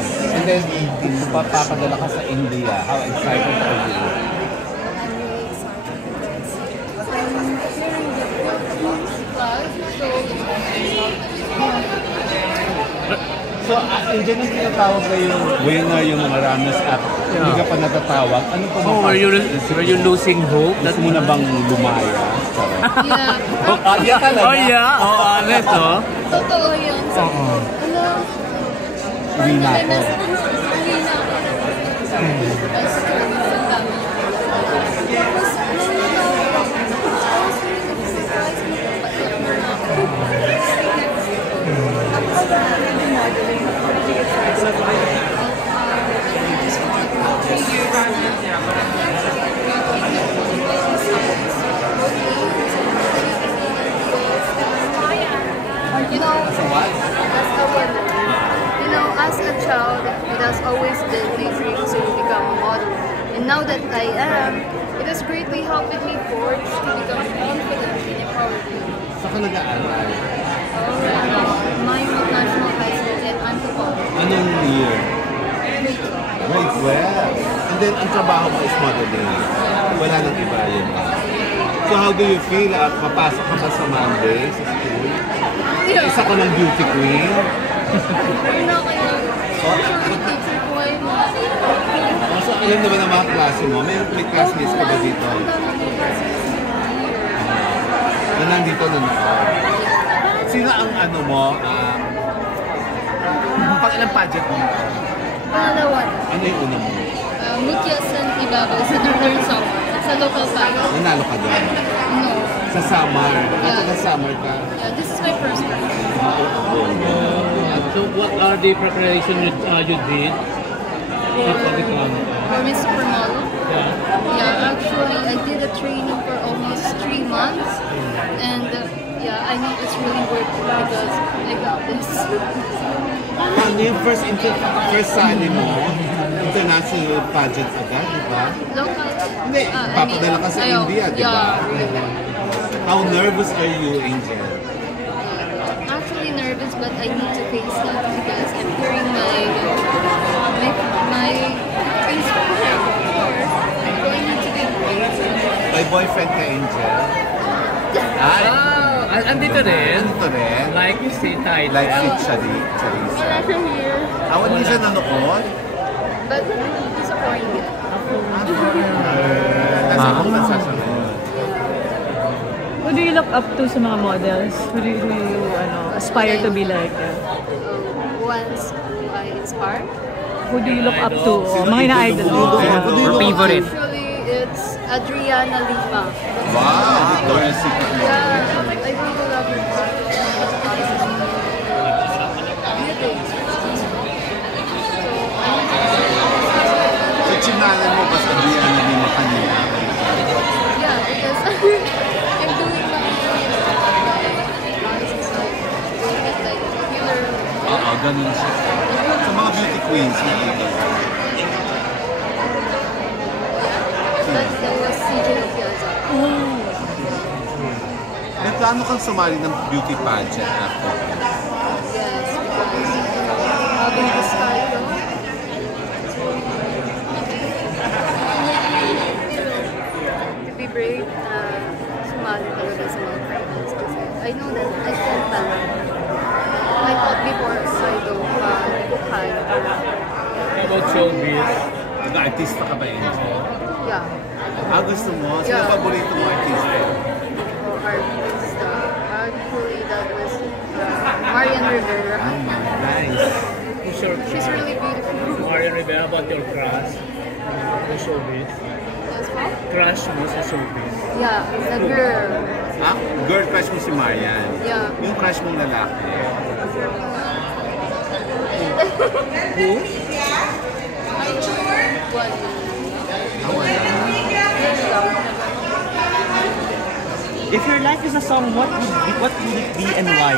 And then, papadala ka sa India. How excited are you? So, Indian ang tinatawag na yung winner, yung mga runners up. Hindi ka pa natatawag. Ano pa Oh, were you losing hope? Gusto mo na bang lumaya? Yeah. Oh, yeah talaga? Oh, yeah? Oh, honest, oh. Totoo yun. So, Oo. Uwi na ako. Uwi na ako. Tapos, ang dami. Tapos, nung natawag ako, I was really surprised na papaiyak na ako. Modeling. How did you get started? You know, As a what? as a woman, you know, as a child, it has always been my dream to become a model. And now that I am, it has greatly helped me forge to become confident and empowered. Saan ka nag-aaral? My National High School and I'm the model. Anong year? Grade 12. And then, ang trabaho mo is modeling. Wala nang iba yun. So, how do you feel? Papasok ka ba sa Monday sa school? Yeah. Isa ka ng beauty queen? Una kayo, social teacher ko ay mga So, alam naman ang mga klase mo. May classmates ka ba dito? Na nandito na Sino ang ano mo? Pang ilang pageant mo? Pangalawa, Ano yung una mo? Mukia San Ibabaw sa Northern Summer, sa local pageant. Nanalo ka doon? No. Sa summer. At Yeah. sa summer ka? Yeah, this is my first one. So what are the preparation you did for the club? For Miss Supermodel. Yeah. Yeah, actually, I did a training for almost 3 months. And yeah, I know it's really worth it because I got this. Ano yung first sali mo? International pageant agad, di ba? Local. Hindi, papadala ka sa India, di ba? Yeah. How nervous are you, Angel? Actually nervous, but I need to face that because I'm hearing my Facebook before. So I need to be brave. May boyfriend ka, Angel? Ay! Andito rin. Andito rin? Like si Ty. Like si Charissa. Wala siya here. Awan mo siya nanood? But disappointed. Nasa akong nasasabi. Who do you look up to sa mga models? Who do you aspire to be like? Once I inspire. Who do you look up to? Sino Mga idol ina-idol mo? mo. Or favorite? Actually, it's Adriana Lima. Wow! Victoria's Secret. Yeah, I really love her. So, chinalan mo ba sa Adriana Lima kanina? Yeah, because I'm doing like healer. Oo, ganun siya. Sa mga beauty queens, na ito. That was CJ Piazza. May plano kang sumali ng beauty pageant after? Yes, because having this title, to be brave, sumali talaga sa mga finals kasi I know that I can talent. I thought before I don't bukan. How about showbiz? Nag-artista ka ba, Angel? Yeah. Gusto mo? Sino Yeah. paborito mo artista? Or artista. Actually, that was Marian Rivera. Nice. Who's your She's really beautiful. Marian Rivera, about your crush? The showbiz? Yes, ma'am? Crush mo sa showbiz? Yeah, the girl. Girl crush mo si Marian. Yeah. Yung crush mong lalaki. Who? One. Wala. If your life is a song, what would it be and why?